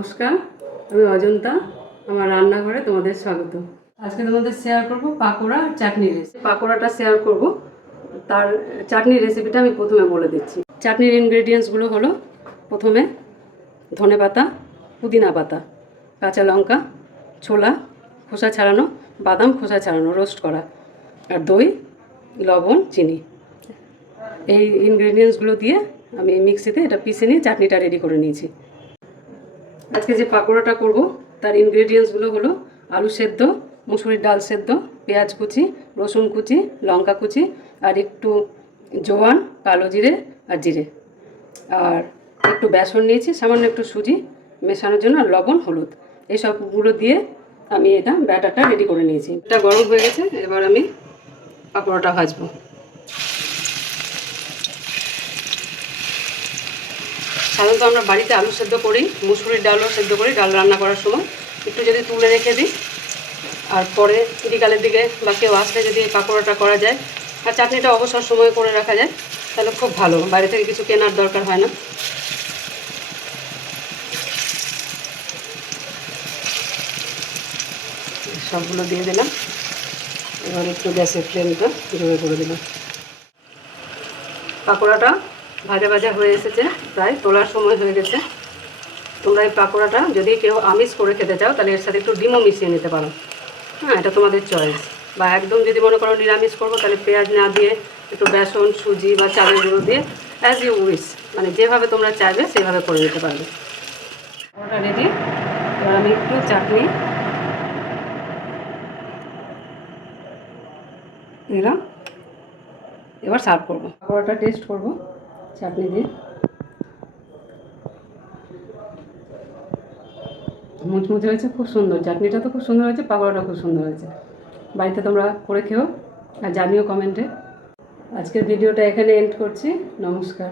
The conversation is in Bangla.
নমস্কার, আমি অজন্তা। আমার রান্নাঘরে তোমাদের স্বাগত। আজকে তোমাদের শেয়ার করব পাকোড়া আর চাটনির রেসিপি। পাকোড়াটা শেয়ার করব, তার চাটনির রেসিপিটা আমি প্রথমে বলে দিচ্ছি। চাটনির ইনগ্রেডিয়েন্টসগুলো হলো প্রথমে ধনেপাতা, পুদিনা পাতা, কাঁচা লঙ্কা, ছোলা খোসা ছাড়ানো, বাদাম খোসা ছাড়ানো রোস্ট করা, আর দই, লবণ, চিনি। এই ইনগ্রেডিয়েন্টসগুলো দিয়ে আমি মিক্সিতে এটা পিষে নিয়ে চাটনিটা রেডি করে নিয়েছি। আজকে যে পাকোড়াটা করব তার ইনগ্রেডিয়েন্টসগুলো হলো আলু সেদ্ধ, মুসুরির ডাল সেদ্ধ, পেঁয়াজ কুচি, রসুন কুচি, লঙ্কা কুচি, আর একটু জোয়ান, কালো জিরে আর জিরে, আর একটু বেসন নিয়েছি, সামান্য একটু সুজি মেশানোর জন্য, আর লবণ, হলুদ। এই সবগুলো দিয়ে আমি এটা ব্যাটারটা রেডি করে নিয়েছি। এটা গরম হয়ে গেছে, এবার আমি পাকোড়াটা ভাজবো। সাধারণত আমরা বাড়িতে আলু সেদ্ধ করি, মুসুরির ডালও সেদ্ধ করি ডাল রান্না করার সময়। একটু যদি তুলে রেখে দিই আর পরে বিকালের দিকে বা কেউ আসলে যদি এই পাকোড়াটা করা যায় আর চাটনিটা অবসর সময় করে রাখা যায় তাহলে খুব ভালো, বাইরে থেকে কিছু কেনার দরকার হয় না। সবগুলো দিয়ে দিলাম, এবার একটু গ্যাসের ফ্লেমটা জোরে করে দিলাম। পাকোড়াটা ভাজা ভাজা হয়ে এসেছে, প্রায় তোলার সময় হয়ে গেছে। তোমরা এই পাকোড়াটা যদি কেউ আমিষ করে খেতে চাও তাহলে এর সাথে একটু ডিমও মিশিয়ে নিতে পারো। হ্যাঁ, এটা তোমাদের চয়েস। বা একদম যদি মনে করো নিরামিষ করবো তাহলে পেঁয়াজ না দিয়ে একটু বেসন, সুজি বা চালের গুঁড়ো দিয়ে অ্যাজ ইউ উইশ, মানে যেভাবে তোমরা চাইবে সেভাবে করে নিতে পারবে। পাকোড়াটা রেডি। এবার আমি একটু চাটনি দিলাম, এবার সার্ভ করবো। পাকোড়াটা টেস্ট করবো চাটনি দিয়ে। মুচমুচে হয়েছে, খুব সুন্দর। চাটনিটা তো খুব সুন্দর হয়েছে, পাকোড়াটা খুব সুন্দর হয়েছে। বাড়িতে তোমরা করে খেও আর জানিও কমেন্টে। আজকের ভিডিওটা এখানে এন্ড করছি। নমস্কার।